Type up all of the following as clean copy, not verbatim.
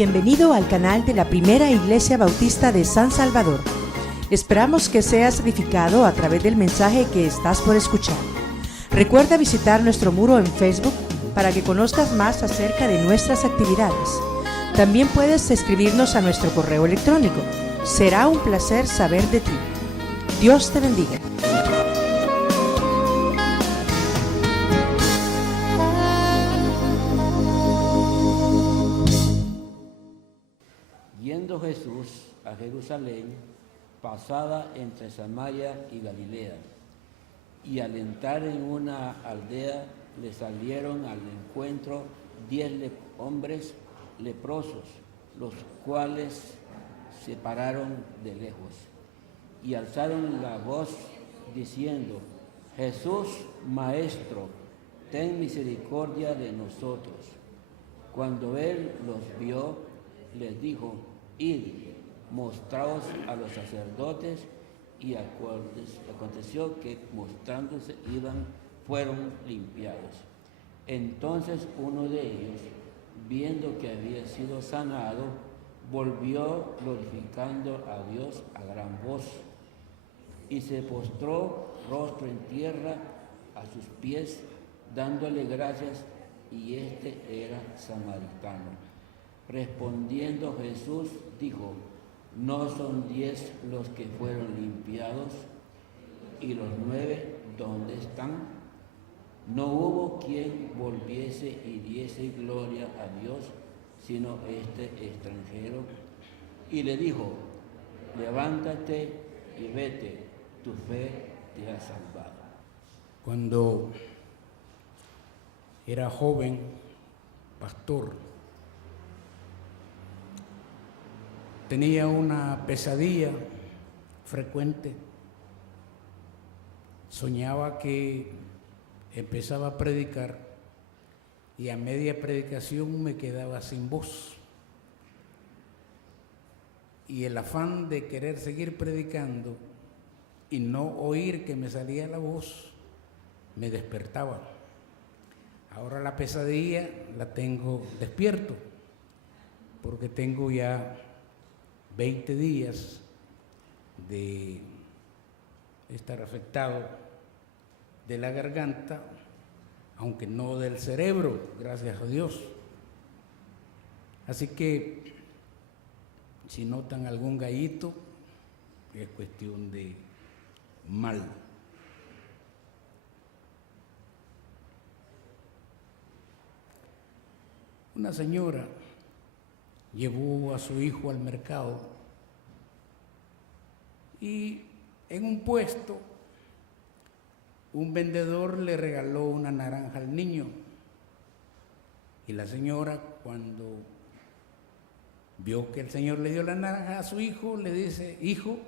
Bienvenido al canal de la Primera Iglesia Bautista de San Salvador. Esperamos que seas edificado a través del mensaje que estás por escuchar. Recuerda visitar nuestro muro en Facebook para que conozcas más acerca de nuestras actividades. También puedes escribirnos a nuestro correo electrónico. Será un placer saber de ti. Dios te bendiga. Yendo Jesús a Jerusalén, pasaba entre Samaria y Galilea, y al entrar en una aldea le salieron al encuentro 10 hombres leprosos, los cuales se pararon de lejos y alzaron la voz diciendo: Jesús, Maestro, ten misericordia de nosotros. Cuando él los vio, les dijo: Id, mostraos a los sacerdotes. Y aconteció que mostrándose fueron limpiados. Entonces uno de ellos, viendo que había sido sanado, volvió glorificando a Dios a gran voz, y se postró rostro en tierra a sus pies, dándole gracias, y este era samaritano. Respondiendo Jesús dijo: ¿No son 10 los que fueron limpiados? ¿Y los 9 dónde están? No hubo quien volviese y diese gloria a Dios, sino este extranjero. Y le dijo: levántate y vete, tu fe te ha salvado. Cuando era joven, pastor, tenía una pesadilla frecuente. Soñaba que empezaba a predicar y a media predicación me quedaba sin voz. Y el afán de querer seguir predicando y no oír que me salía la voz me despertaba. Ahora la pesadilla la tengo despierto porque tengo ya 20 días de estar afectado de la garganta, aunque no del cerebro, gracias a Dios. Así que si notan algún gallito, es cuestión de mal. Una señora llevó a su hijo al mercado y en un puesto un vendedor le regaló una naranja al niño, y la señora, cuando vio que el señor le dio la naranja a su hijo, le dice: hijo,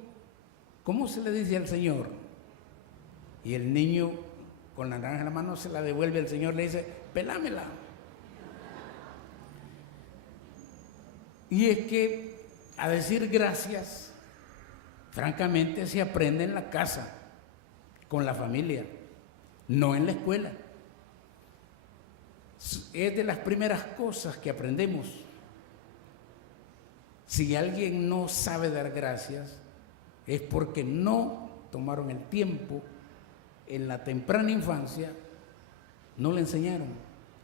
¿cómo se le dice al señor? Y el niño, con la naranja en la mano, se la devuelve al señor, le dice: pelámela. Y es que a decir gracias, francamente, se aprende en la casa, con la familia, no en la escuela. Es de las primeras cosas que aprendemos. Si alguien no sabe dar gracias, es porque no tomaron el tiempo en la temprana infancia, no le enseñaron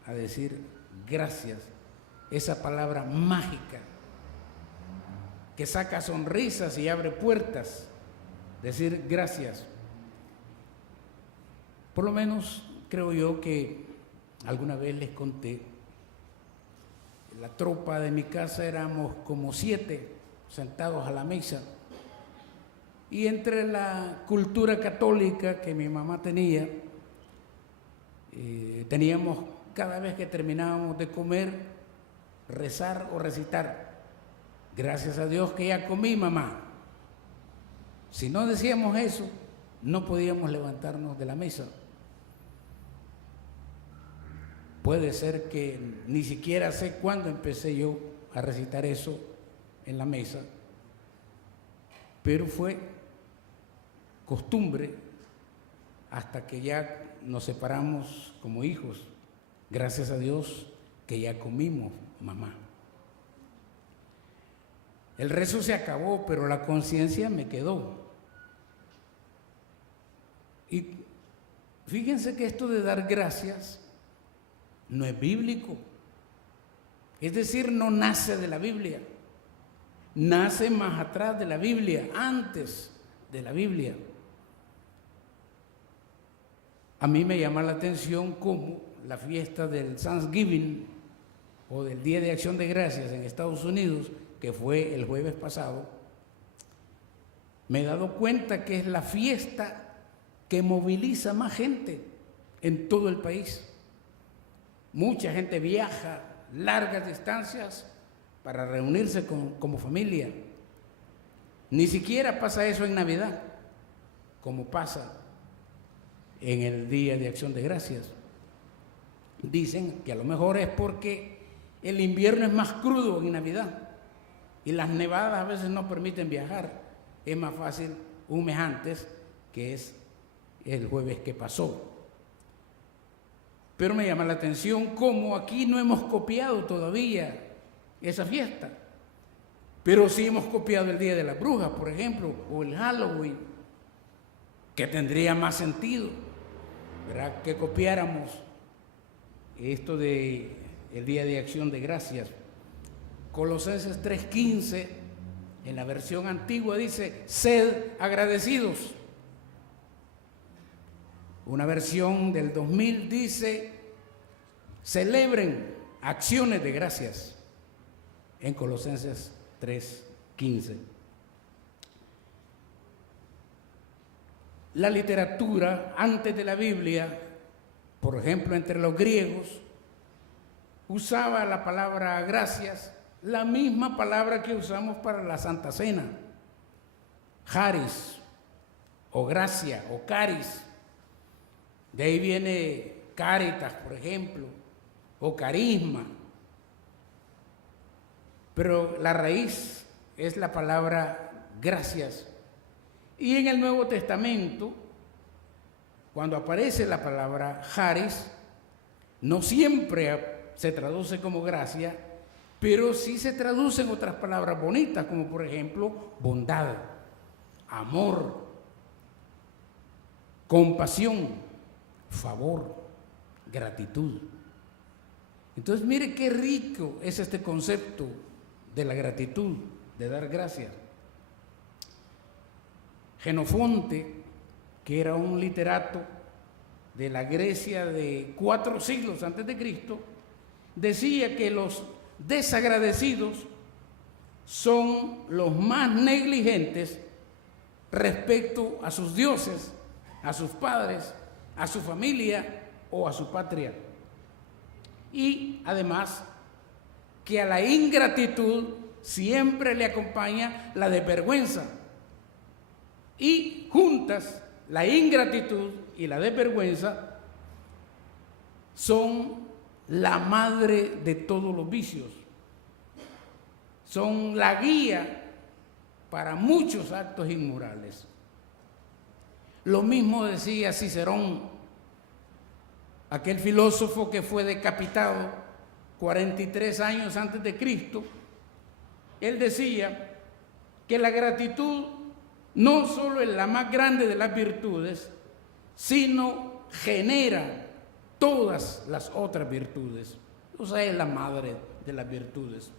a decir gracias, esa palabra mágica que saca sonrisas y abre puertas, decir gracias. Por lo menos creo yo que alguna vez les conté, la tropa de mi casa éramos como 7 sentados a la mesa, y entre la cultura católica que mi mamá tenía, teníamos, cada vez que terminábamos de comer, rezar o recitar: gracias a Dios que ya comí, mamá. Si no decíamos eso, no podíamos levantarnos de la mesa. Puede ser que ni siquiera sé cuándo empecé yo a recitar eso en la mesa, pero fue costumbre hasta que ya nos separamos como hijos. Gracias a Dios que ya comimos, mamá. El rezo se acabó, pero la conciencia me quedó. Y fíjense que esto de dar gracias no es bíblico. Es decir, no nace de la Biblia. Nace más atrás de la Biblia, antes de la Biblia. A mí me llama la atención cómo la fiesta del Thanksgiving o del Día de Acción de Gracias en Estados Unidos, que fue el jueves pasado, me he dado cuenta que es la fiesta que moviliza más gente en todo el país. Mucha gente viaja largas distancias para reunirse como familia. Ni siquiera pasa eso en Navidad, como pasa en el Día de Acción de Gracias. Dicen que a lo mejor es porque el invierno es más crudo en Navidad y las nevadas a veces no permiten viajar. Es más fácil un mes antes, que es el jueves que pasó. Pero me llama la atención cómo aquí no hemos copiado todavía esa fiesta, pero sí hemos copiado el Día de las Brujas, por ejemplo, o el Halloween, que tendría más sentido, ¿verdad?, que copiáramos esto de el Día de Acción de Gracias. Colosenses 3:15, en la versión antigua, dice: sed agradecidos. Una versión del 2000 dice: celebren acciones de gracias, en Colosenses 3:15. La literatura antes de la Biblia, por ejemplo, entre los griegos, usaba la palabra gracias, la misma palabra que usamos para la Santa Cena, charis, o gracia, o caris. De ahí viene caritas, por ejemplo, o carisma. Pero la raíz es la palabra gracias. Y en el Nuevo Testamento, cuando aparece la palabra charis, no siempre se traduce como gracia, pero sí se traducen otras palabras bonitas, como por ejemplo bondad, amor, compasión, favor, gratitud. Entonces mire qué rico es este concepto de la gratitud, de dar gracias. Genofonte, que era un literato de la Grecia de 4 siglos antes de Cristo, decía que los desagradecidos son los más negligentes respecto a sus dioses, a sus padres, a su familia o a su patria. Y además que a la ingratitud siempre le acompaña la desvergüenza. Y juntas, la ingratitud y la desvergüenza son la madre de todos los vicios. Son la guía para muchos actos inmorales. Lo mismo decía Cicerón, aquel filósofo que fue decapitado 43 años antes de Cristo. Él decía que la gratitud no solo es la más grande de las virtudes, sino genera todas las otras virtudes. O sea, es la madre de las virtudes.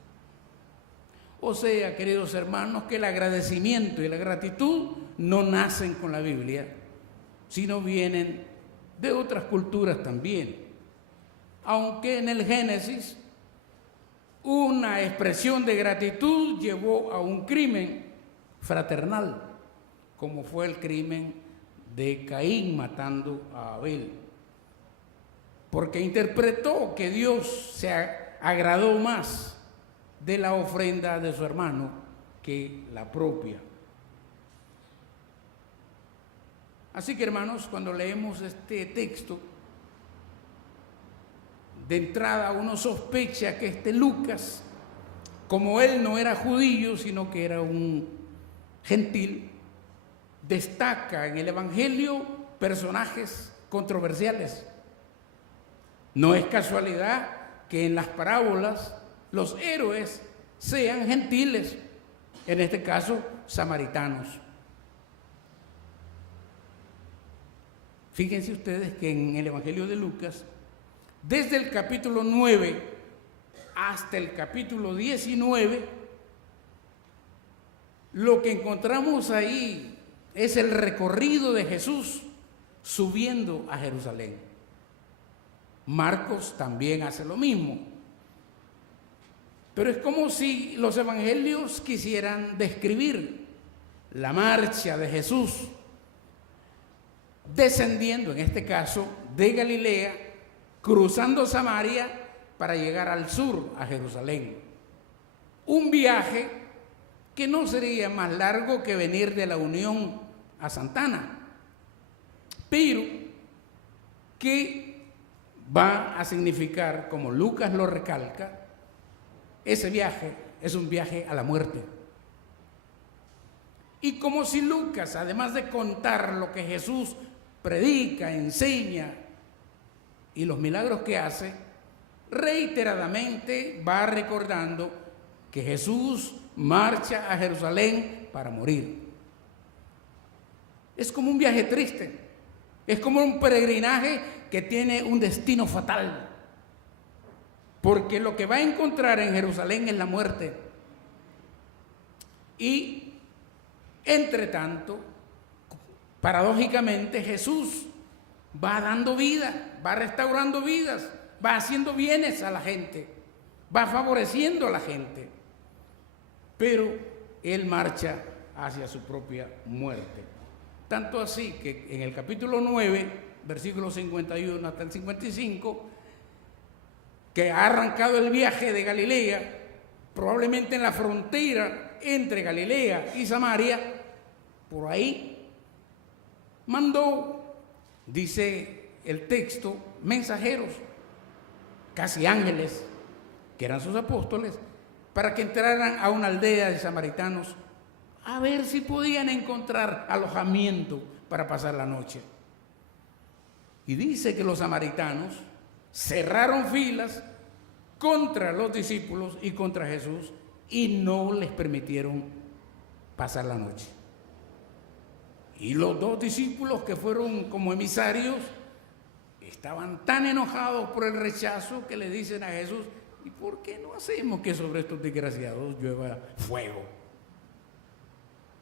O sea, queridos hermanos, que el agradecimiento y la gratitud no nacen con la Biblia, sino vienen de otras culturas también. Aunque en el Génesis una expresión de gratitud llevó a un crimen fraternal, como fue el crimen de Caín matando a Abel, porque interpretó que Dios se agradó más de la ofrenda de su hermano que la propia. Así que, hermanos, cuando leemos este texto, de entrada uno sospecha que este Lucas, como él no era judío, sino que era un gentil, destaca en el Evangelio personajes controversiales. No es casualidad que en las parábolas los héroes sean gentiles, en este caso samaritanos. Fíjense ustedes que en el Evangelio de Lucas, desde el capítulo 9 hasta el capítulo 19, lo que encontramos ahí es el recorrido de Jesús subiendo a Jerusalén. Marcos también hace lo mismo. Pero es como si los evangelios quisieran describir la marcha de Jesús descendiendo, en este caso, de Galilea, cruzando Samaria para llegar al sur, a Jerusalén. Un viaje que no sería más largo que venir de la Unión a Santana, pero que va a significar, como Lucas lo recalca, ese viaje es un viaje a la muerte. Y como si Lucas, además de contar lo que Jesús predica, enseña y los milagros que hace, reiteradamente va recordando que Jesús marcha a Jerusalén para morir. Es como un viaje triste, es como un peregrinaje que tiene un destino fatal, porque lo que va a encontrar en Jerusalén es la muerte. Y, entre tanto, paradójicamente, Jesús va dando vida, va restaurando vidas, va haciendo bienes a la gente, va favoreciendo a la gente, pero Él marcha hacia su propia muerte. Tanto así que en el capítulo 9, versículos 51 hasta el 55, que ha arrancado el viaje de Galilea, probablemente en la frontera entre Galilea y Samaria, por ahí mandó, dice el texto, mensajeros, casi ángeles, que eran sus apóstoles, para que entraran a una aldea de samaritanos a ver si podían encontrar alojamiento para pasar la noche. Y dice que los samaritanos cerraron filas contra los discípulos y contra Jesús y no les permitieron pasar la noche. Y los dos discípulos, que fueron como emisarios, estaban tan enojados por el rechazo que le dicen a Jesús: ¿y por qué no hacemos que sobre estos desgraciados llueva fuego?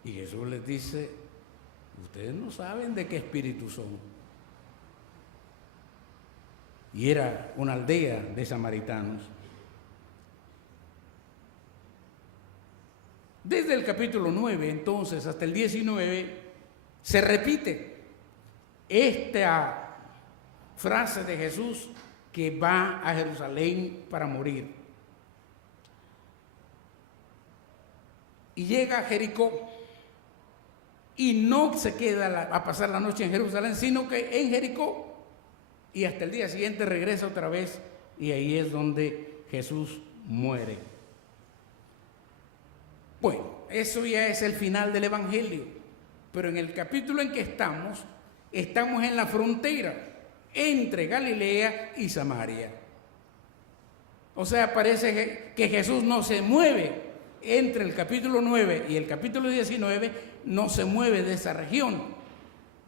Y Jesús les dice: ustedes no saben de qué espíritu son. Y era una aldea de samaritanos. Desde el capítulo 9, entonces, hasta el 19, se repite esta frase de Jesús, que va a Jerusalén para morir. Y llega a Jericó, y no se queda a pasar la noche en Jerusalén, sino que en Jericó, y hasta el día siguiente regresa otra vez, y ahí es donde Jesús muere. Bueno, eso ya es el final del Evangelio, pero en el capítulo en que estamos en la frontera entre Galilea y Samaria. O sea, parece que Jesús no se mueve entre el capítulo 9 y el capítulo 19, no se mueve de esa región.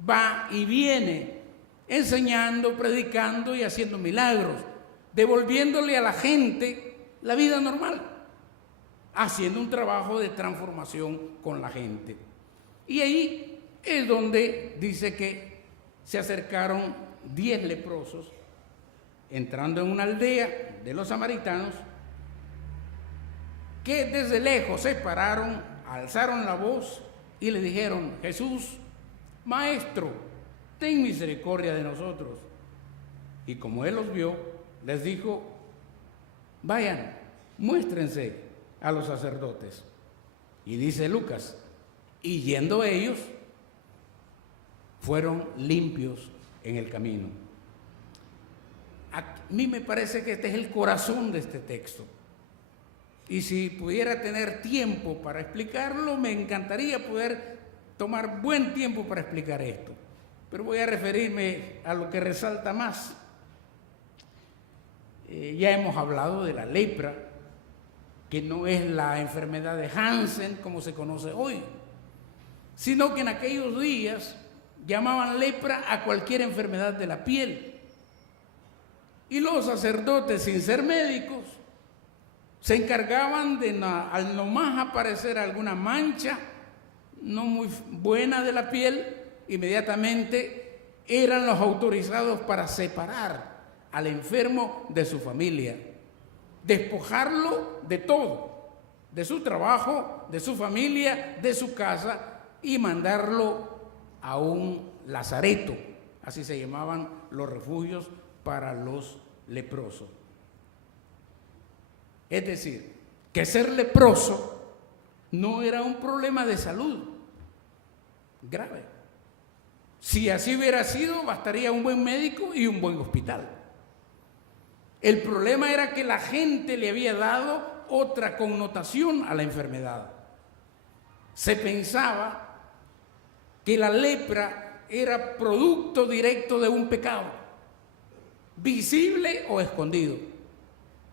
Va y viene enseñando, predicando y haciendo milagros, devolviéndole a la gente la vida normal, haciendo un trabajo de transformación con la gente. Y ahí es donde dice que se acercaron 10 leprosos, entrando en una aldea de los samaritanos, que desde lejos se pararon, alzaron la voz y le dijeron: Jesús, Maestro, ten misericordia de nosotros. Y como él los vio, les dijo: vayan, muéstrense a los sacerdotes. Y dice Lucas: y yendo ellos, fueron limpios en el camino. A mí me parece que este es el corazón de este texto. Y si pudiera tener tiempo para explicarlo, me encantaría poder tomar buen tiempo para explicar esto. Pero voy a referirme a lo que resalta más. Ya hemos hablado de la lepra, que no es la enfermedad de Hansen como se conoce hoy, sino que en aquellos días llamaban lepra a cualquier enfermedad de la piel. Y los sacerdotes, sin ser médicos, se encargaban de, al nomás aparecer alguna mancha no muy buena de la piel, inmediatamente eran los autorizados para separar al enfermo de su familia, despojarlo de todo, de su trabajo, de su familia, de su casa, y mandarlo a un lazareto. Así se llamaban los refugios para los leprosos. Es decir, que ser leproso no era un problema de salud grave. Si así hubiera sido, bastaría un buen médico y un buen hospital. El problema era que la gente le había dado otra connotación a la enfermedad. Se pensaba que la lepra era producto directo de un pecado, visible o escondido.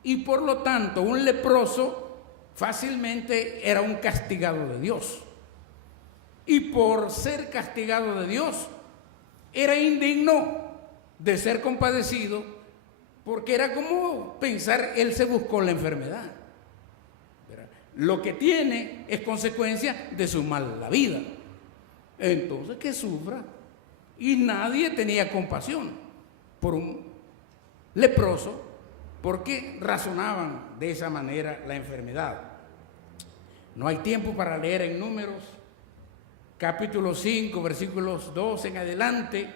Y por lo tanto, un leproso fácilmente era un castigado de Dios. Y por ser castigado de Dios, era indigno de ser compadecido, porque era como pensar, él se buscó la enfermedad. Lo que tiene es consecuencia de su mala vida. Entonces, que sufra. Y nadie tenía compasión por un leproso, porque razonaban de esa manera la enfermedad. No hay tiempo para leer en Números, capítulo 5, versículos 2 en adelante,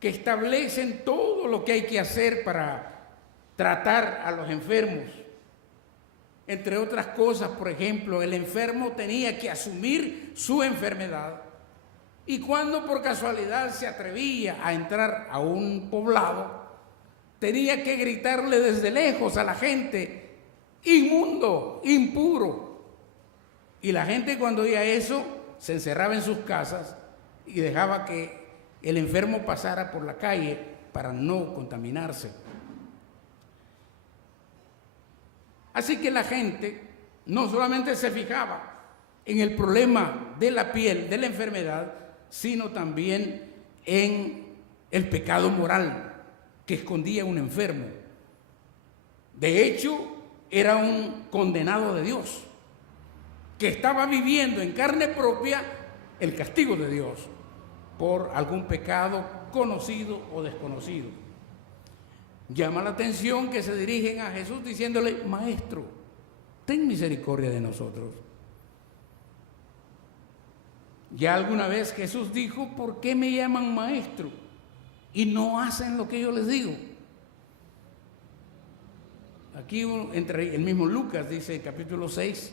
que establecen todo lo que hay que hacer para tratar a los enfermos. Entre otras cosas, por ejemplo, el enfermo tenía que asumir su enfermedad, y cuando por casualidad se atrevía a entrar a un poblado, tenía que gritarle desde lejos a la gente: inmundo, impuro. Y la gente, cuando oía eso, se encerraba en sus casas y dejaba que el enfermo pasara por la calle para no contaminarse. Así que la gente no solamente se fijaba en el problema de la piel, de la enfermedad, sino también en el pecado moral que escondía un enfermo. De hecho, era un condenado de Dios, que estaba viviendo en carne propia el castigo de Dios por algún pecado conocido o desconocido. Llama la atención que se dirigen a Jesús diciéndole: Maestro, ten misericordia de nosotros. Ya alguna vez Jesús dijo: ¿por qué me llaman maestro y no hacen lo que yo les digo? Aquí entre el mismo Lucas dice en capítulo 6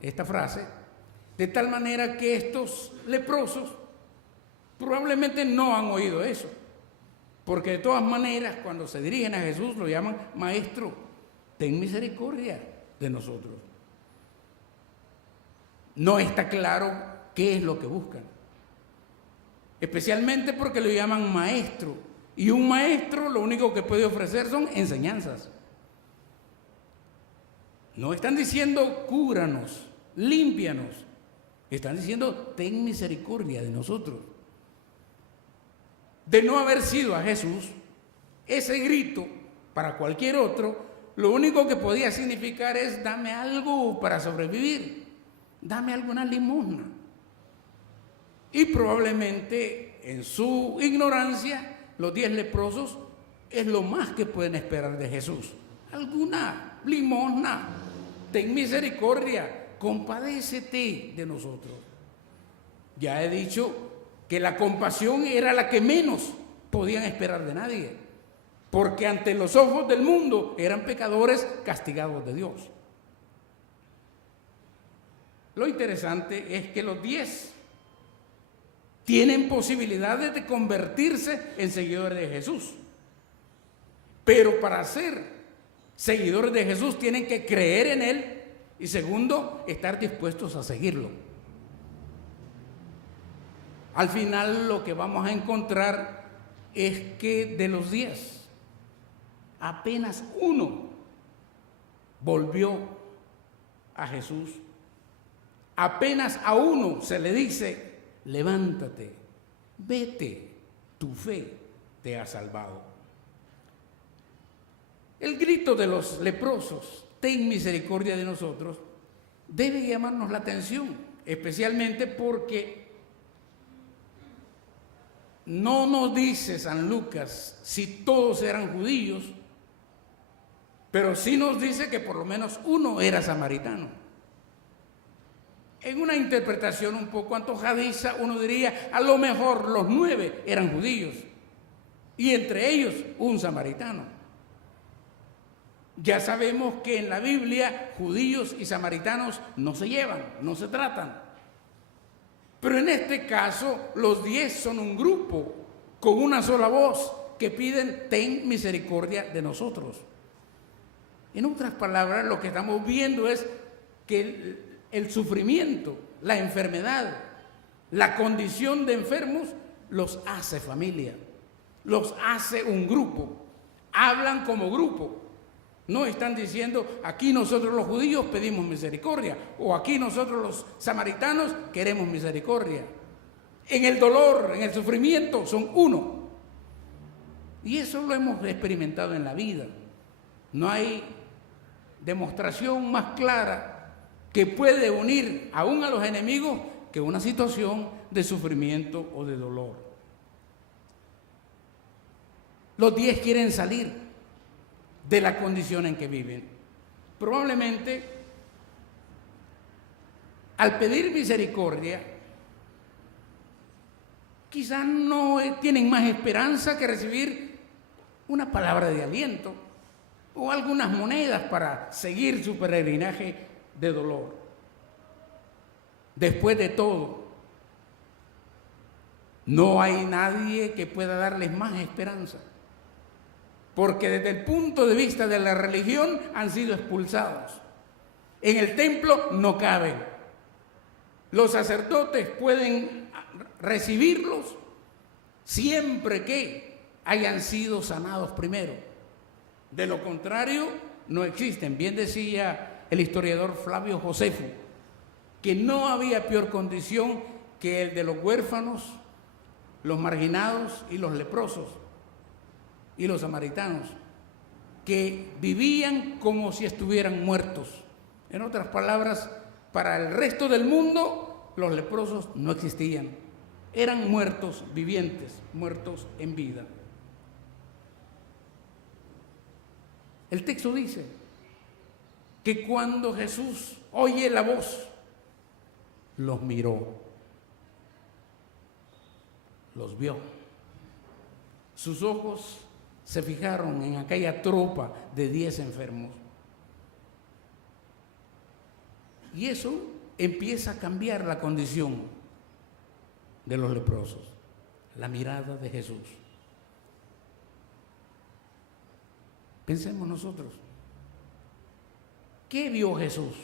esta frase: de tal manera que estos leprosos probablemente no han oído eso, porque de todas maneras cuando se dirigen a Jesús lo llaman: Maestro, ten misericordia de nosotros. No está claro qué es lo que buscan, especialmente porque lo llaman maestro, y un maestro lo único que puede ofrecer son enseñanzas. No están diciendo: cúranos, límpianos. Están diciendo: ten misericordia de nosotros. De no haber sido a Jesús, ese grito para cualquier otro, lo único que podía significar es: dame algo para sobrevivir, dame alguna limosna. Y probablemente en su ignorancia, los 10 leprosos es lo más que pueden esperar de Jesús: alguna limosna, ten misericordia, compadécete de nosotros. Ya he dicho que la compasión era la que menos podían esperar de nadie, porque ante los ojos del mundo eran pecadores castigados de Dios. Lo interesante es que los 10 tienen posibilidades de convertirse en seguidores de Jesús, pero para ser seguidores de Jesús tienen que creer en Él, y segundo, estar dispuestos a seguirlo. Al final lo que vamos a encontrar es que de los 10, apenas uno volvió a Jesús, apenas a uno se le dice: levántate, vete, tu fe te ha salvado. El grito de los leprosos, ten misericordia de nosotros, debe llamarnos la atención, especialmente porque no nos dice San Lucas si todos eran judíos, pero sí nos dice que por lo menos uno era samaritano. En una interpretación un poco antojadiza, uno diría: a lo mejor los 9 eran judíos y entre ellos un samaritano. Ya sabemos que en la Biblia judíos y samaritanos no se llevan, no se tratan. Pero en este caso los 10 son un grupo con una sola voz que piden: ten misericordia de nosotros. En otras palabras, lo que estamos viendo es que el sufrimiento, la enfermedad, la condición de enfermos los hace familia, los hace un grupo, hablan como grupo. No están diciendo: aquí nosotros los judíos pedimos misericordia, o aquí nosotros los samaritanos queremos misericordia. En el dolor, en el sufrimiento, son uno. Y eso lo hemos experimentado en la vida. No hay demostración más clara que puede unir aún a los enemigos que una situación de sufrimiento o de dolor. Los 10 quieren salir de la condición en que viven. Probablemente, al pedir misericordia, quizás no tienen más esperanza que recibir una palabra de aliento o algunas monedas para seguir su peregrinaje de dolor. Después de todo, no hay nadie que pueda darles más esperanza, porque desde el punto de vista de la religión han sido expulsados. En el templo no caben. Los sacerdotes pueden recibirlos siempre que hayan sido sanados primero. De lo contrario, no existen. Bien decía el historiador Flavio Josefo que no había peor condición que el de los huérfanos, los marginados y los leprosos y los samaritanos, que vivían como si estuvieran muertos. En otras palabras, para el resto del mundo, los leprosos no existían. Eran muertos vivientes, muertos en vida. El texto dice que cuando Jesús oye la voz, los miró, los vio. Sus ojos se fijaron en aquella tropa de 10 enfermos. Y eso empieza a cambiar la condición de los leprosos, la mirada de Jesús. Pensemos nosotros, ¿qué vio Jesús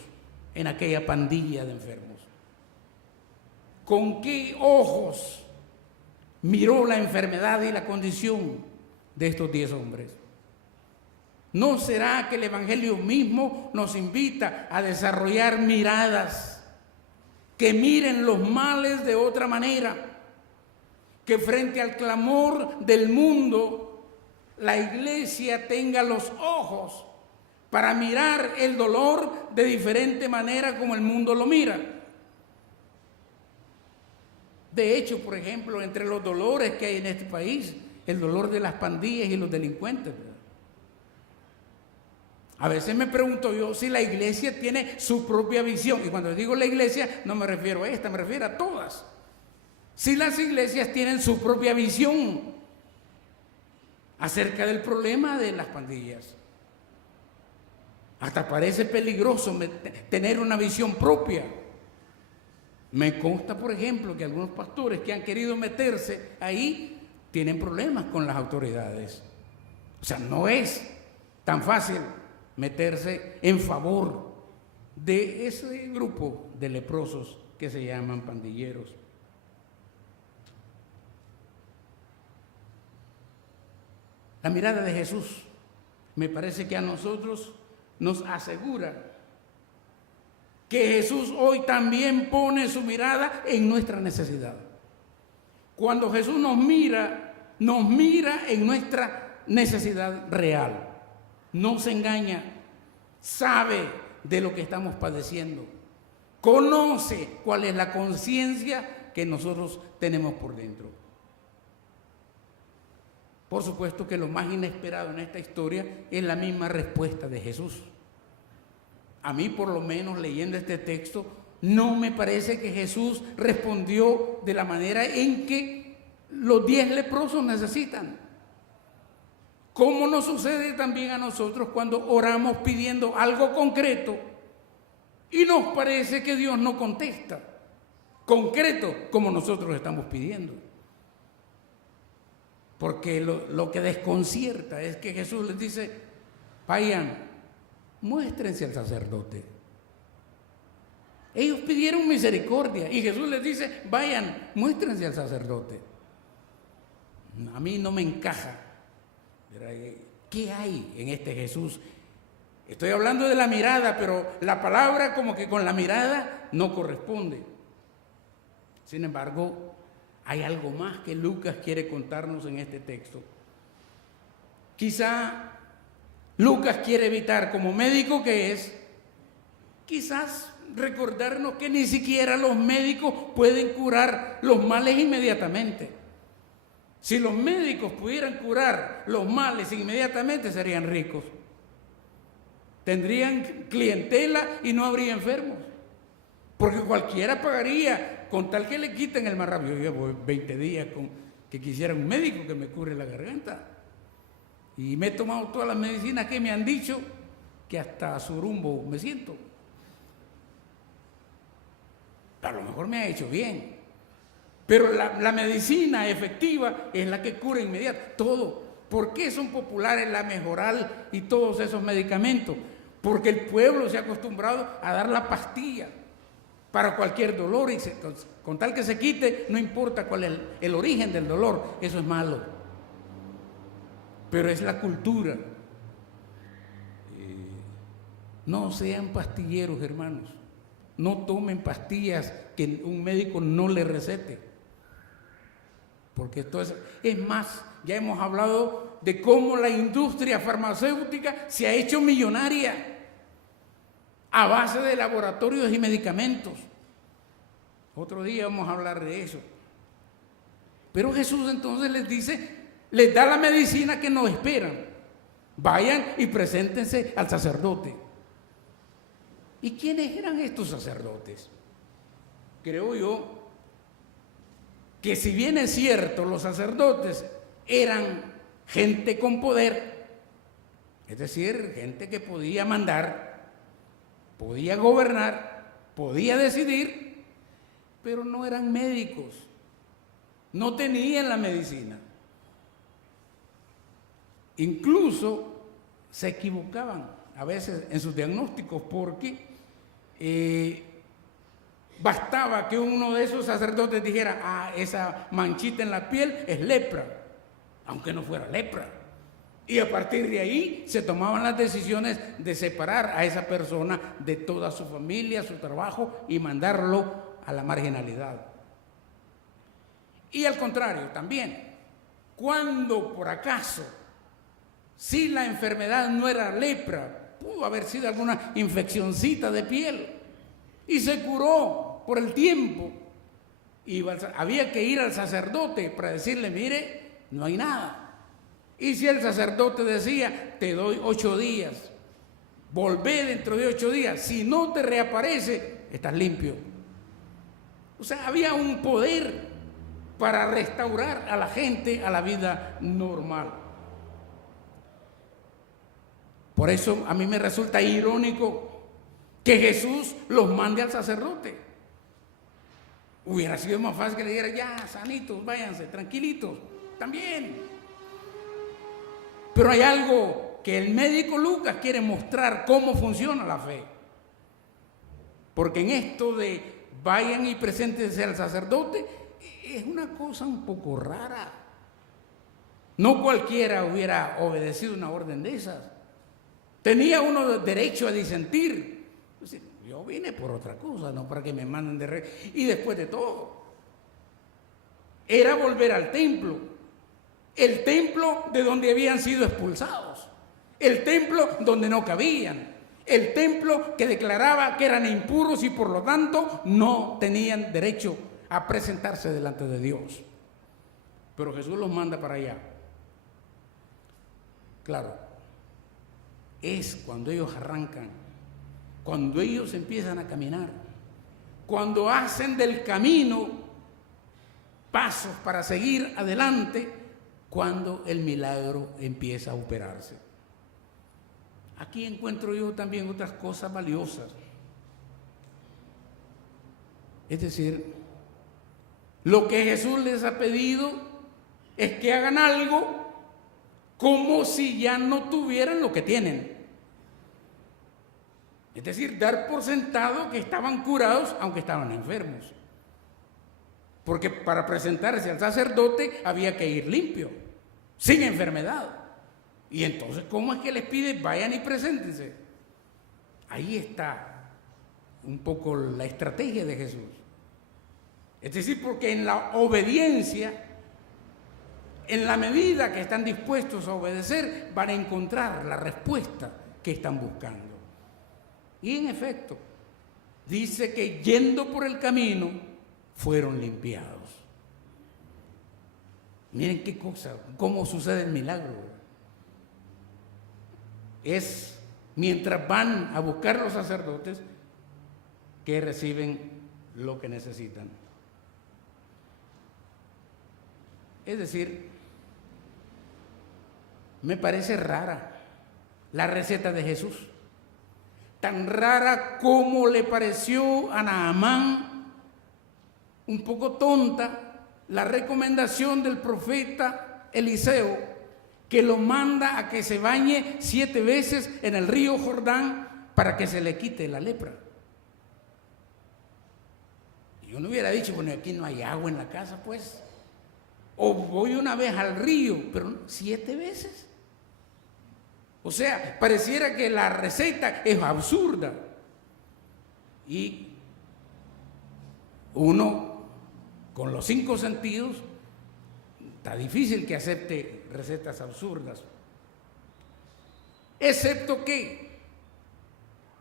en aquella pandilla de enfermos? ¿Con qué ojos miró la enfermedad y la condición de estos 10 hombres? ¿No será que el Evangelio mismo nos invita a desarrollar miradas que miren los males de otra manera? Que frente al clamor del mundo, la iglesia tenga los ojos para mirar el dolor de diferente manera como el mundo lo mira. De hecho, por ejemplo, entre los dolores que hay en este país, el dolor de las pandillas y los delincuentes, ¿verdad? A veces me pregunto yo si la iglesia tiene su propia visión. Y cuando digo la iglesia, no me refiero a esta, me refiero a todas. Si las iglesias tienen su propia visión acerca del problema de las pandillas. Hasta parece peligroso tener una visión propia. Me consta, por ejemplo, que algunos pastores que han querido meterse ahí tienen problemas con las autoridades. O sea, no es tan fácil meterse en favor de ese grupo de leprosos que se llaman pandilleros. La mirada de Jesús me parece que a nosotros nos asegura que Jesús hoy también pone su mirada en nuestra necesidad. Cuando Jesús nos mira en nuestra necesidad real. No se engaña, sabe de lo que estamos padeciendo, conoce cuál es la conciencia que nosotros tenemos por dentro. Por supuesto que lo más inesperado en esta historia es la misma respuesta de Jesús. A mí, por lo menos, leyendo este texto, no me parece que Jesús respondió de la manera en que los 10 leprosos necesitan. Como nos sucede también a nosotros cuando oramos pidiendo algo concreto y nos parece que Dios no contesta, concreto como nosotros estamos pidiendo. Porque lo que desconcierta es que Jesús les dice, vayan, muéstrense al sacerdote. Ellos pidieron misericordia y Jesús les dice, vayan, muéstrense al sacerdote. A mí no me encaja. ¿Qué hay en este Jesús? Estoy hablando de la mirada, pero la palabra como que con la mirada no corresponde. Sin embargo, hay algo más que Lucas quiere contarnos en este texto. Quizá Lucas quiere evitar, como médico que es, quizás recordarnos que ni siquiera los médicos pueden curar los males inmediatamente. Si los médicos pudieran curar los males inmediatamente, serían ricos. Tendrían clientela y no habría enfermos. Porque cualquiera pagaría con tal que le quiten el más rápido. Yo llevo 20 días con que quisiera un médico que me cure la garganta. Y me he tomado todas las medicinas que me han dicho, que hasta surumbo me siento. A lo mejor me ha hecho bien. Pero la medicina efectiva es la que cura inmediato. Todo. ¿Por qué son populares la Mejoral y todos esos medicamentos? Porque el pueblo se ha acostumbrado a dar la pastilla para cualquier dolor y con tal que se quite, no importa cuál es el origen del dolor, eso es malo. Pero es la cultura. No sean pastilleros, hermanos. No tomen pastillas que un médico no le recete. Porque esto es más, ya hemos hablado de cómo la industria farmacéutica se ha hecho millonaria a base de laboratorios y medicamentos. Otro día vamos a hablar de eso. Pero Jesús entonces les dice, les da la medicina que nos esperan. Vayan y preséntense al sacerdote. ¿Y quiénes eran estos sacerdotes? Creo yo que si bien es cierto, los sacerdotes eran gente con poder, es decir, gente que podía mandar, podía gobernar, podía decidir, pero no eran médicos, no tenían la medicina. Incluso se equivocaban a veces en sus diagnósticos porque bastaba que uno de esos sacerdotes dijera, esa manchita en la piel es lepra, aunque no fuera lepra. Y a partir de ahí se tomaban las decisiones de separar a esa persona de toda su familia, su trabajo y mandarlo a la marginalidad. Y al contrario también, cuando por acaso, si la enfermedad no era lepra, pudo haber sido alguna infeccioncita de piel y se curó por el tiempo, había que ir al sacerdote para decirle, mire, no hay nada. Y si el sacerdote decía, te doy 8 días, volvé dentro de 8 días, si no te reaparece, estás limpio. O sea, había un poder para restaurar a la gente a la vida normal. Por eso a mí me resulta irónico que Jesús los mande al sacerdote. Hubiera sido más fácil que le dijera, ya, sanitos, váyanse, tranquilitos, también. Pero hay algo que el médico Lucas quiere mostrar cómo funciona la fe. Porque en esto de vayan y preséntense al sacerdote, es una cosa un poco rara. No cualquiera hubiera obedecido una orden de esas. Tenía uno derecho a disentir, Pues, yo vine por otra cosa, no para que me manden de regreso. Y después de todo, era volver al templo. El templo de donde habían sido expulsados. El templo donde no cabían. El templo que declaraba que eran impuros y por lo tanto no tenían derecho a presentarse delante de Dios. Pero Jesús los manda para allá. Claro, es cuando ellos arrancan, cuando ellos empiezan a caminar, cuando hacen del camino pasos para seguir adelante, cuando el milagro empieza a operarse. Aquí encuentro yo también otras cosas valiosas. Es decir, lo que Jesús les ha pedido es que hagan algo como si ya no tuvieran lo que tienen. Es decir, dar por sentado que estaban curados aunque estaban enfermos. Porque para presentarse al sacerdote había que ir limpio, sin enfermedad. Y entonces, ¿cómo es que les pide vayan y preséntense? Ahí está un poco la estrategia de Jesús. Es decir, porque en la obediencia, en la medida que están dispuestos a obedecer, van a encontrar la respuesta que están buscando. Y en efecto, dice que yendo por el camino, fueron limpiados. Miren qué cosa, cómo sucede el milagro. Es mientras van a buscar los sacerdotes que reciben lo que necesitan. Es decir, me parece rara la receta de Jesús, tan rara como le pareció a Naamán, un poco tonta, la recomendación del profeta Eliseo, que lo manda a que se bañe 7 veces en el río Jordán para que se le quite la lepra. Yo no hubiera dicho, bueno, aquí no hay agua en la casa, pues. O voy una vez al río, pero 7 veces. O sea, pareciera que la receta es absurda. Y uno, con los 5 sentidos, está difícil que acepte recetas absurdas. Excepto que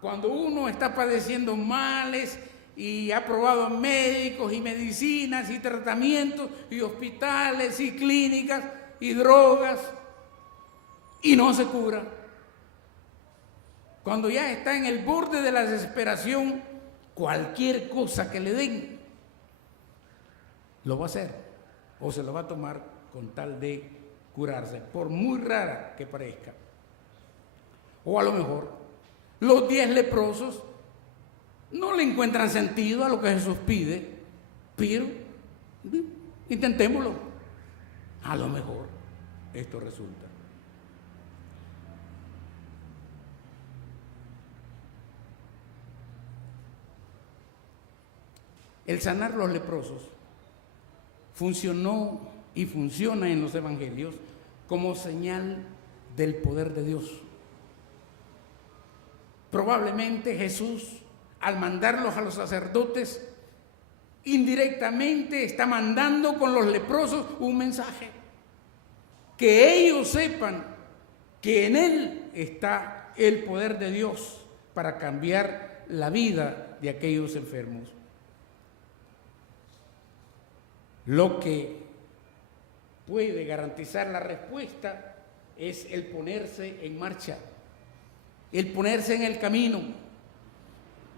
cuando uno está padeciendo males y ha probado médicos y medicinas y tratamientos y hospitales y clínicas y drogas y no se cura, cuando ya está en el borde de la desesperación, cualquier cosa que le den lo va a hacer o se lo va a tomar con tal de curarse, por muy rara que parezca. O a lo mejor los 10 leprosos no le encuentran sentido a lo que Jesús pide, pero intentémoslo. A lo mejor esto resulta. El sanar los leprosos funcionó y funciona en los evangelios como señal del poder de Dios. Probablemente Jesús, al mandarlos a los sacerdotes, indirectamente está mandando con los leprosos un mensaje. Que ellos sepan que en Él está el poder de Dios para cambiar la vida de aquellos enfermos. Lo que puede garantizar la respuesta es el ponerse en marcha, el ponerse en el camino,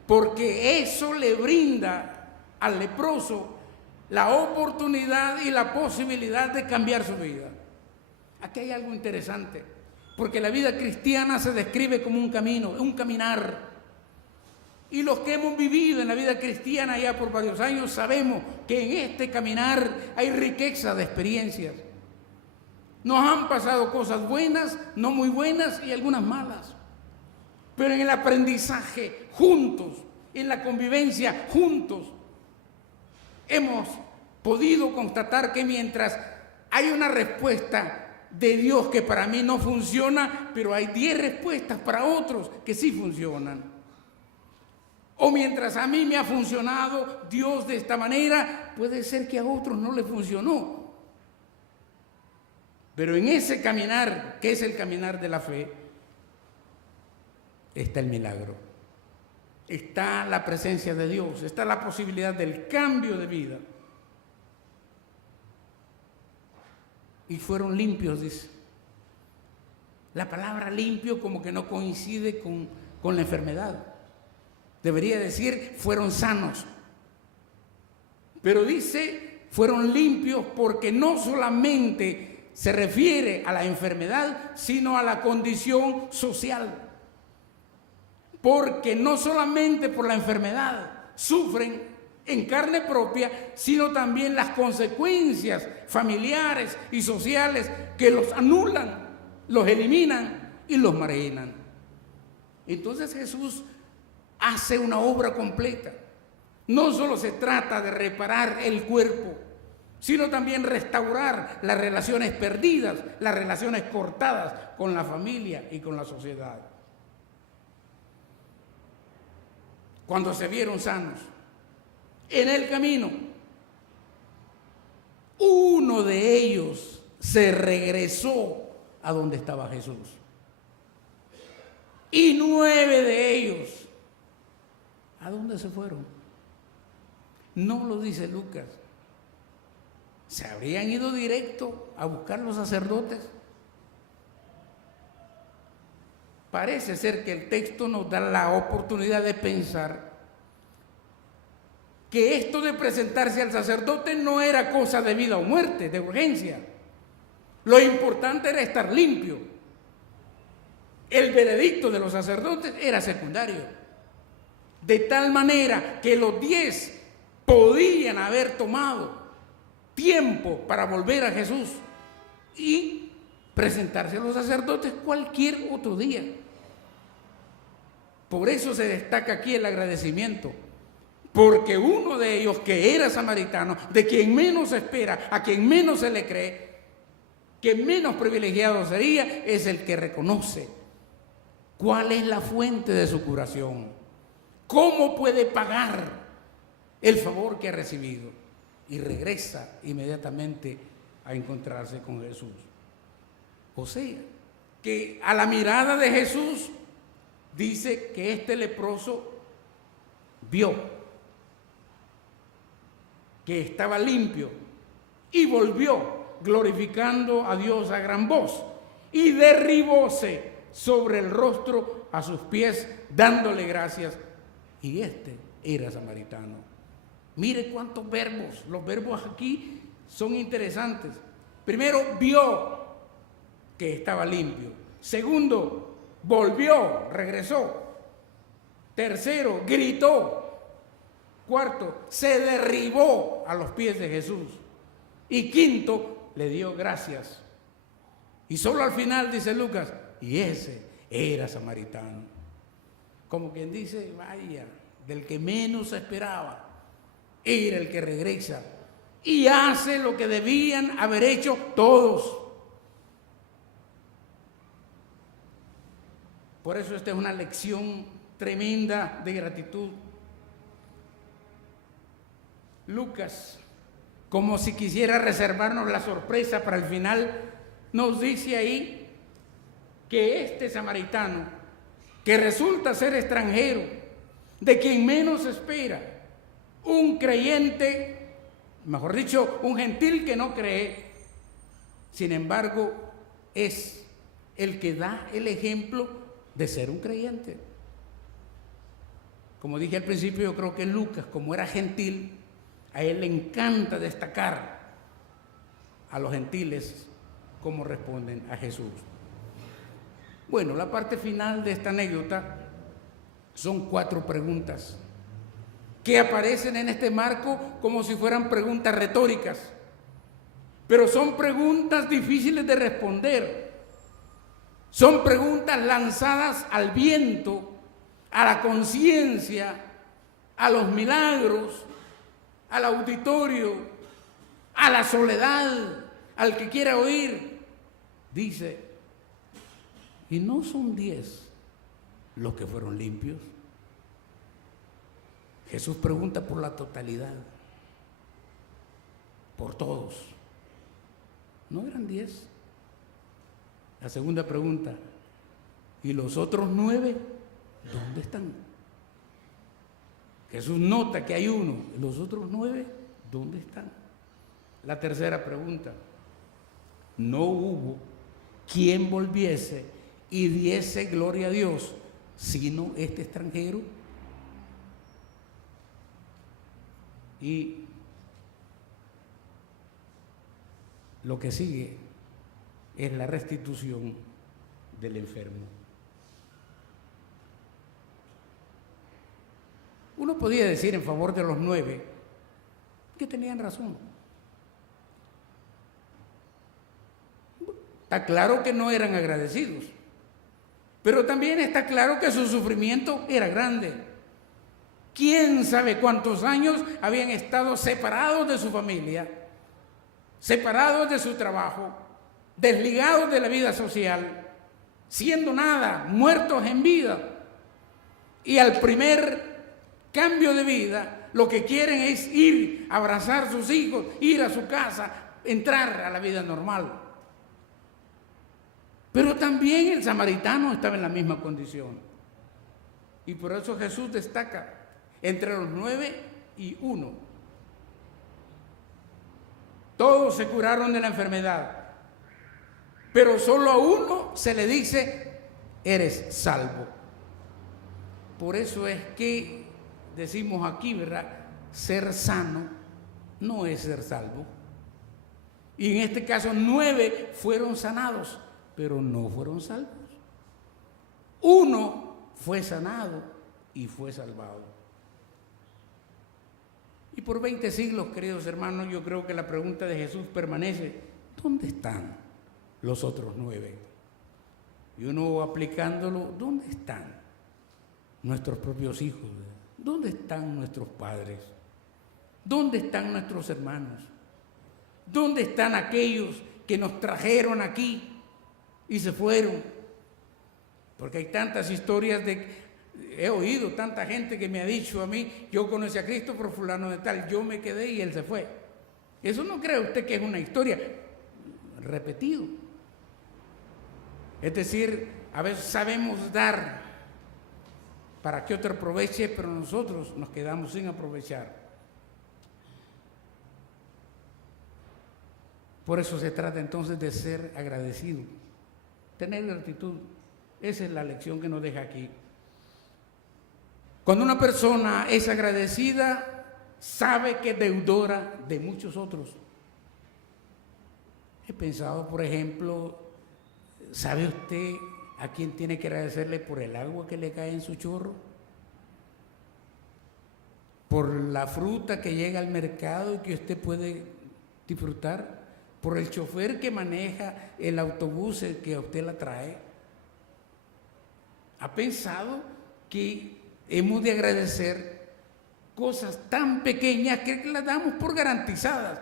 porque eso le brinda al leproso la oportunidad y la posibilidad de cambiar su vida. Aquí hay algo interesante, porque la vida cristiana se describe como un camino, un caminar. Y los que hemos vivido en la vida cristiana ya por varios años sabemos que en este caminar hay riqueza de experiencias. Nos han pasado cosas buenas, no muy buenas y algunas malas. Pero en el aprendizaje juntos, en la convivencia juntos, hemos podido constatar que mientras hay una respuesta de Dios que para mí no funciona, pero hay 10 respuestas para otros que sí funcionan. o mientras a mí me ha funcionado Dios de esta manera, puede ser que a otros no le funcionó. Pero en ese caminar, que es el caminar de la fe, está el milagro. Está la presencia de Dios, está la posibilidad del cambio de vida. Y fueron limpios, dice. La palabra limpio como que no coincide con la enfermedad. Debería decir, fueron sanos. Pero dice, fueron limpios porque no solamente se refiere a la enfermedad, sino a la condición social. Porque no solamente por la enfermedad sufren en carne propia, sino también las consecuencias familiares y sociales que los anulan, los eliminan y los marginan. Entonces Jesús hace una obra completa. No solo se trata de reparar el cuerpo, sino también restaurar las relaciones perdidas, las relaciones cortadas con la familia y con la sociedad. Cuando se vieron sanos, en el camino, uno de ellos se regresó a donde estaba Jesús. Y 9 de ellos, ¿a dónde se fueron? No lo dice Lucas. ¿Se habrían ido directo a buscar los sacerdotes? Parece ser que el texto nos da la oportunidad de pensar que esto de presentarse al sacerdote no era cosa de vida o muerte, de urgencia. Lo importante era estar limpio. El veredicto de los sacerdotes era secundario. De tal manera que los 10 podían haber tomado tiempo para volver a Jesús y presentarse a los sacerdotes cualquier otro día. Por eso se destaca aquí el agradecimiento, porque uno de ellos, que era samaritano, de quien menos se espera, a quien menos se le cree, que menos privilegiado sería, es el que reconoce cuál es la fuente de su curación, cómo puede pagar el favor que ha recibido, y regresa inmediatamente a encontrarse con Jesús. O sea, que a la mirada de Jesús dice que este leproso vio que estaba limpio y volvió glorificando a Dios a gran voz y derribóse sobre el rostro a sus pies dándole gracias, y este era samaritano. Mire cuántos verbos, los verbos aquí son interesantes. Primero, vio que estaba limpio. Segundo, volvió, regresó. Tercero, gritó. Cuarto, se derribó a los pies de Jesús. Y quinto, le dio gracias. Y solo al final dice Lucas, y ese era samaritano. Como quien dice, vaya, del que menos se esperaba, era el que regresa y hace lo que debían haber hecho todos. Por eso esta es una lección tremenda de gratitud. Lucas, como si quisiera reservarnos la sorpresa para el final, nos dice ahí que este samaritano, que resulta ser extranjero, de quien menos se espera, un creyente, mejor dicho, un gentil que no cree, sin embargo, es el que da el ejemplo de ser un creyente. Como dije al principio, yo creo que Lucas, como era gentil, a él le encanta destacar a los gentiles cómo responden a Jesús. Bueno, la parte final de esta anécdota son 4 preguntas que aparecen en este marco como si fueran preguntas retóricas, pero son preguntas difíciles de responder. Son preguntas lanzadas al viento, a la conciencia, a los milagros, al auditorio, a la soledad, al que quiera oír. Dice, ¿y no son 10 los que fueron limpios? Jesús pregunta por la totalidad, por todos. ¿No eran 10? La segunda pregunta, ¿y los otros 9 dónde están? Jesús nota que hay uno, ¿y los otros 9 dónde están? La tercera pregunta, no hubo quien volviese y diese gloria a Dios, sino este extranjero. Y lo que sigue es la restitución del enfermo. Uno podía decir en favor de los 9 que tenían razón. Está claro que no eran agradecidos, pero también está claro que su sufrimiento era grande. ¿Quién sabe cuántos años habían estado separados de su familia, separados de su trabajo, desligados de la vida social, siendo nada, muertos en vida? Y al primer cambio de vida, lo que quieren es ir a abrazar a sus hijos, ir a su casa, entrar a la vida normal. Pero también el samaritano estaba en la misma condición. Y por eso Jesús destaca entre los 9 y 1. Todos se curaron de la enfermedad, pero solo a uno se le dice, eres salvo. Por eso es que decimos aquí, ¿verdad? Ser sano no es ser salvo. Y en este caso 9 fueron sanados, pero no fueron salvos. 1 fue sanado y fue salvado. Y por 20 siglos, queridos hermanos, yo creo que la pregunta de Jesús permanece, ¿dónde están los otros 9? Y uno aplicándolo, ¿dónde están nuestros propios hijos? ¿Dónde están nuestros padres? ¿Dónde están nuestros hermanos? ¿Dónde están aquellos que nos trajeron aquí y se fueron? Porque hay tantas historias he oído tanta gente que me ha dicho a mí, yo conocí a Cristo por fulano de tal, yo me quedé y él se fue. Eso no cree usted que es una historia repetido. Es decir, a veces sabemos dar para que otro aproveche, pero nosotros nos quedamos sin aprovechar. Por eso se trata entonces de ser agradecido, tener gratitud. Esa es la lección que nos deja aquí. Cuando una persona es agradecida, sabe que es deudora de muchos otros. He pensado, por ejemplo, ¿sabe usted a quién tiene que agradecerle por el agua que le cae en su chorro? Por la fruta que llega al mercado y que usted puede disfrutar, por el chofer que maneja el autobús que a usted la trae. ¿Ha pensado que hemos de agradecer cosas tan pequeñas que las damos por garantizadas?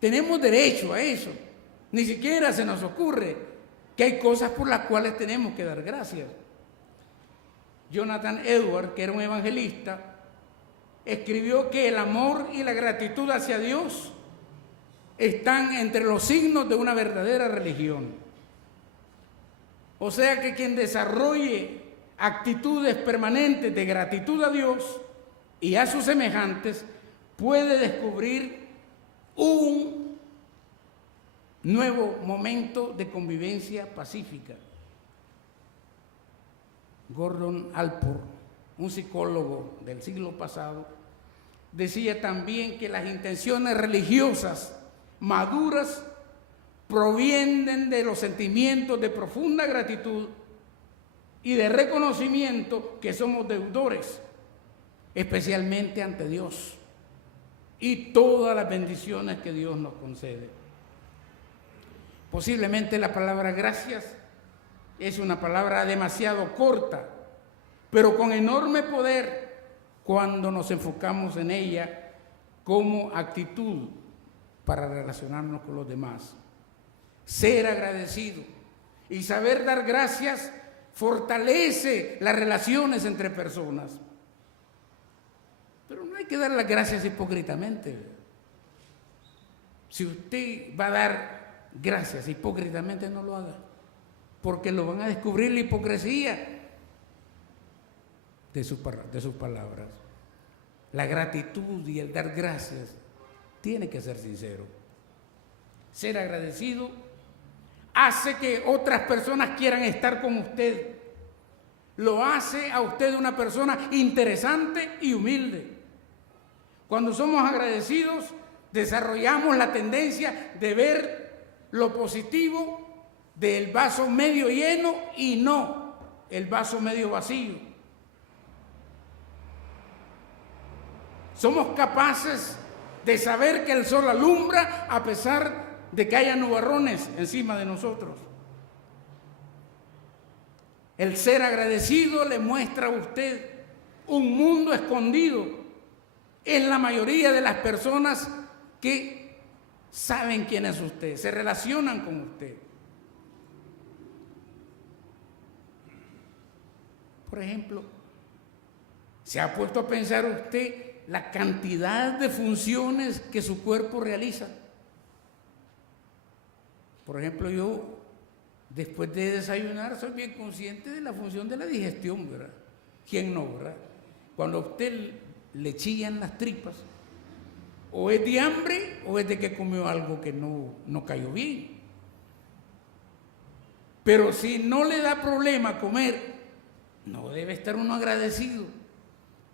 Tenemos derecho a eso. Ni siquiera se nos ocurre que hay cosas por las cuales tenemos que dar gracias. Jonathan Edwards, que era un evangelista, escribió que el amor y la gratitud hacia Dios están entre los signos de una verdadera religión. O sea que quien desarrolle actitudes permanentes de gratitud a Dios y a sus semejantes puede descubrir un nuevo momento de convivencia pacífica. Gordon Allport, un psicólogo del siglo pasado, decía también que las intenciones religiosas maduras provienen de los sentimientos de profunda gratitud y de reconocimiento que somos deudores, especialmente ante Dios y todas las bendiciones que Dios nos concede. Posiblemente la palabra gracias es una palabra demasiado corta, pero con enorme poder cuando nos enfocamos en ella como actitud para relacionarnos con los demás. Ser agradecido y saber dar gracias fortalece las relaciones entre personas. hay que dar las gracias hipócritamente. Si usted va a dar gracias hipócritamente, no lo haga, porque lo van a descubrir la hipocresía de sus palabras. La gratitud y el dar gracias tiene que ser sincero. Ser agradecido hace que otras personas quieran estar con usted. Lo hace a usted una persona interesante y humilde. Cuando somos agradecidos, desarrollamos la tendencia de ver lo positivo del vaso medio lleno y no el vaso medio vacío. Somos capaces de saber que el sol alumbra a pesar de que haya nubarrones encima de nosotros. El ser agradecido le muestra a usted un mundo escondido en la mayoría de las personas que saben quién es usted, se relacionan con usted. Por ejemplo, ¿se ha puesto a pensar usted la cantidad de funciones que su cuerpo realiza? Por ejemplo, yo después de desayunar soy bien consciente de la función de la digestión, ¿verdad? ¿Quién no, verdad? Cuando a usted le chillan las tripas, o es de hambre o es de que comió algo que no cayó bien. Pero si no le da problema comer, no debe estar uno agradecido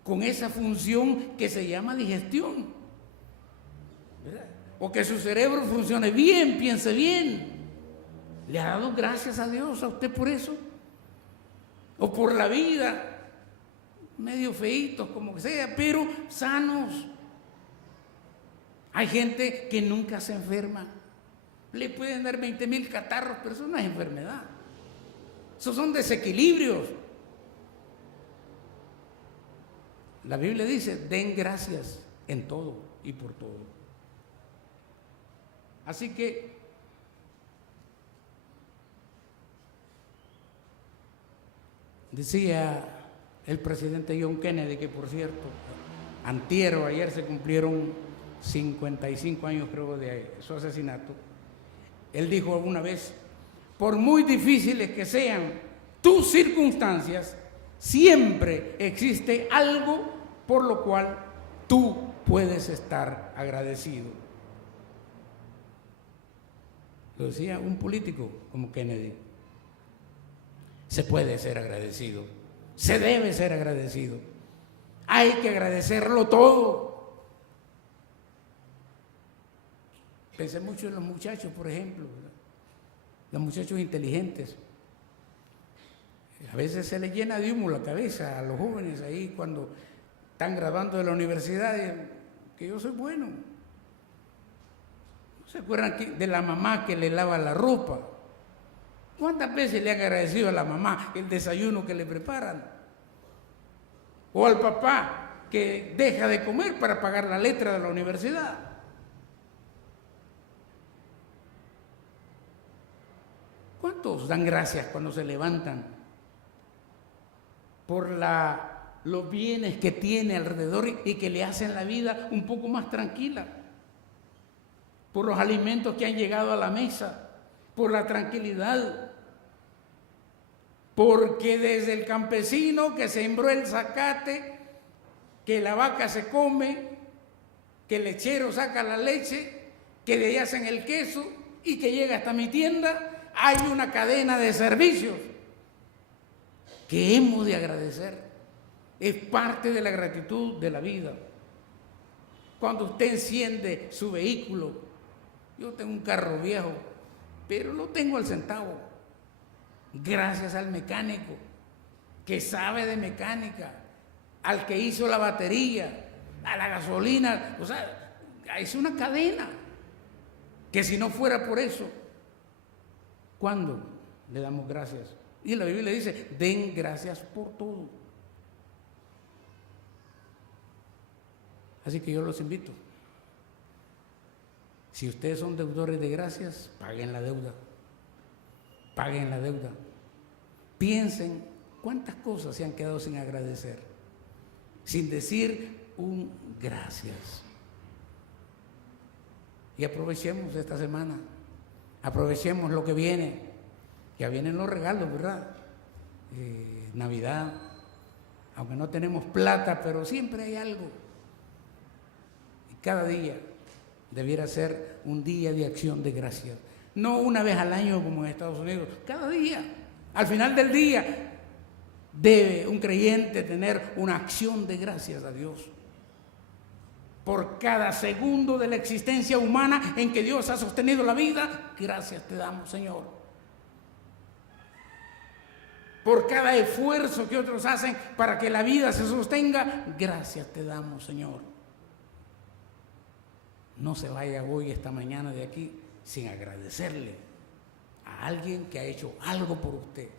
con esa función que se llama digestión, ¿verdad? O que su cerebro funcione bien, piense bien. ¿Le ha dado gracias a Dios a usted por eso? O por la vida, medio feitos, como que sea, pero sanos. Hay gente que nunca se enferma. Le pueden dar 20,000 catarros, pero eso no es enfermedad. Esos son desequilibrios. La Biblia dice, den gracias en todo y por todo. Así que decía el presidente John Kennedy, que por cierto, antier o ayer se cumplieron 55 años, creo, de su asesinato. Él dijo alguna vez, por muy difíciles que sean tus circunstancias, siempre existe algo por lo cual tú puedes estar agradecido. Lo decía un político como Kennedy. Se puede ser agradecido, se debe ser agradecido. Hay que agradecerlo todo. Pensé mucho en los muchachos, por ejemplo, ¿verdad? Los muchachos inteligentes. A veces se les llena de humo la cabeza a los jóvenes ahí cuando están graduando de la universidad, que yo soy bueno. ¿No se acuerdan de la mamá que le lava la ropa? ¿Cuántas veces le han agradecido a la mamá el desayuno que le preparan? O al papá que deja de comer para pagar la letra de la universidad. ¿Cuántos dan gracias cuando se levantan por los bienes que tiene alrededor y que le hacen la vida un poco más tranquila? Por los alimentos que han llegado a la mesa, por la tranquilidad. Porque desde el campesino que sembró el zacate, que la vaca se come, que el lechero saca la leche, que de ahí hacen el queso y que llega hasta mi tienda, hay una cadena de servicios que hemos de agradecer. Es parte de la gratitud de la vida. Cuando usted enciende su vehículo, yo tengo un carro viejo, pero lo tengo al centavo, gracias al mecánico que sabe de mecánica, al que hizo la batería, a la gasolina. O sea, es una cadena que si no fuera por eso, ¿cuándo le damos gracias? Y la Biblia dice, den gracias por todo. Así que yo los invito. Si ustedes son deudores de gracias, paguen la deuda. Paguen la deuda. Piensen cuántas cosas se han quedado sin agradecer, sin decir un gracias. Y aprovechemos esta semana, aprovechemos lo que viene. Ya vienen los regalos, ¿verdad? Navidad, aunque no tenemos plata, pero siempre hay algo. Y cada día debiera ser un día de acción de gracias. No una vez al año como en Estados Unidos, cada día. Al final del día debe un creyente tener una acción de gracias a Dios. Por cada segundo de la existencia humana en que Dios ha sostenido la vida, gracias te damos, Señor. Por cada esfuerzo que otros hacen para que la vida se sostenga, gracias te damos, Señor. No se vaya hoy, esta mañana de aquí, sin agradecerle a alguien que ha hecho algo por usted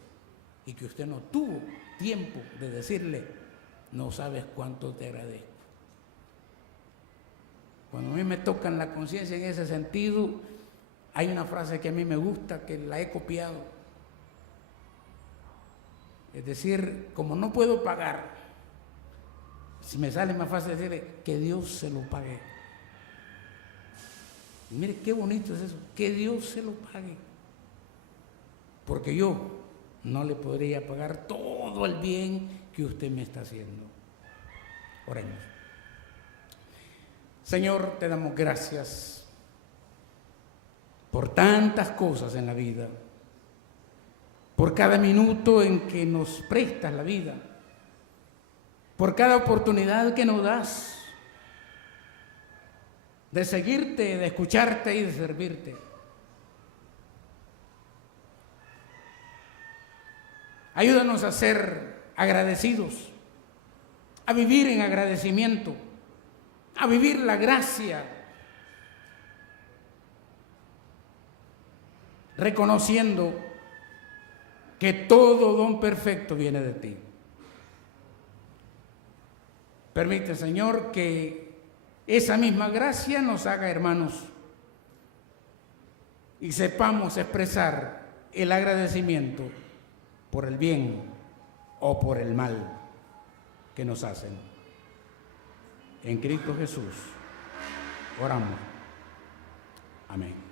y que usted no tuvo tiempo de decirle, no sabes cuánto te agradezco. Cuando a mí me tocan la conciencia en ese sentido, hay una frase que a mí me gusta, que la he copiado. Es decir, como no puedo pagar, si me sale más fácil decirle que Dios se lo pague. Y mire qué bonito es eso, que Dios se lo pague. Porque yo no le podría pagar todo el bien que usted me está haciendo. Oremos. Señor, te damos gracias por tantas cosas en la vida, por cada minuto en que nos prestas la vida, por cada oportunidad que nos das de seguirte, de escucharte y de servirte. Ayúdanos a ser agradecidos, a vivir en agradecimiento, a vivir la gracia, reconociendo que todo don perfecto viene de ti. Permite, Señor, que esa misma gracia nos haga hermanos y sepamos expresar el agradecimiento por el bien o por el mal que nos hacen. En Cristo Jesús oramos. Amén.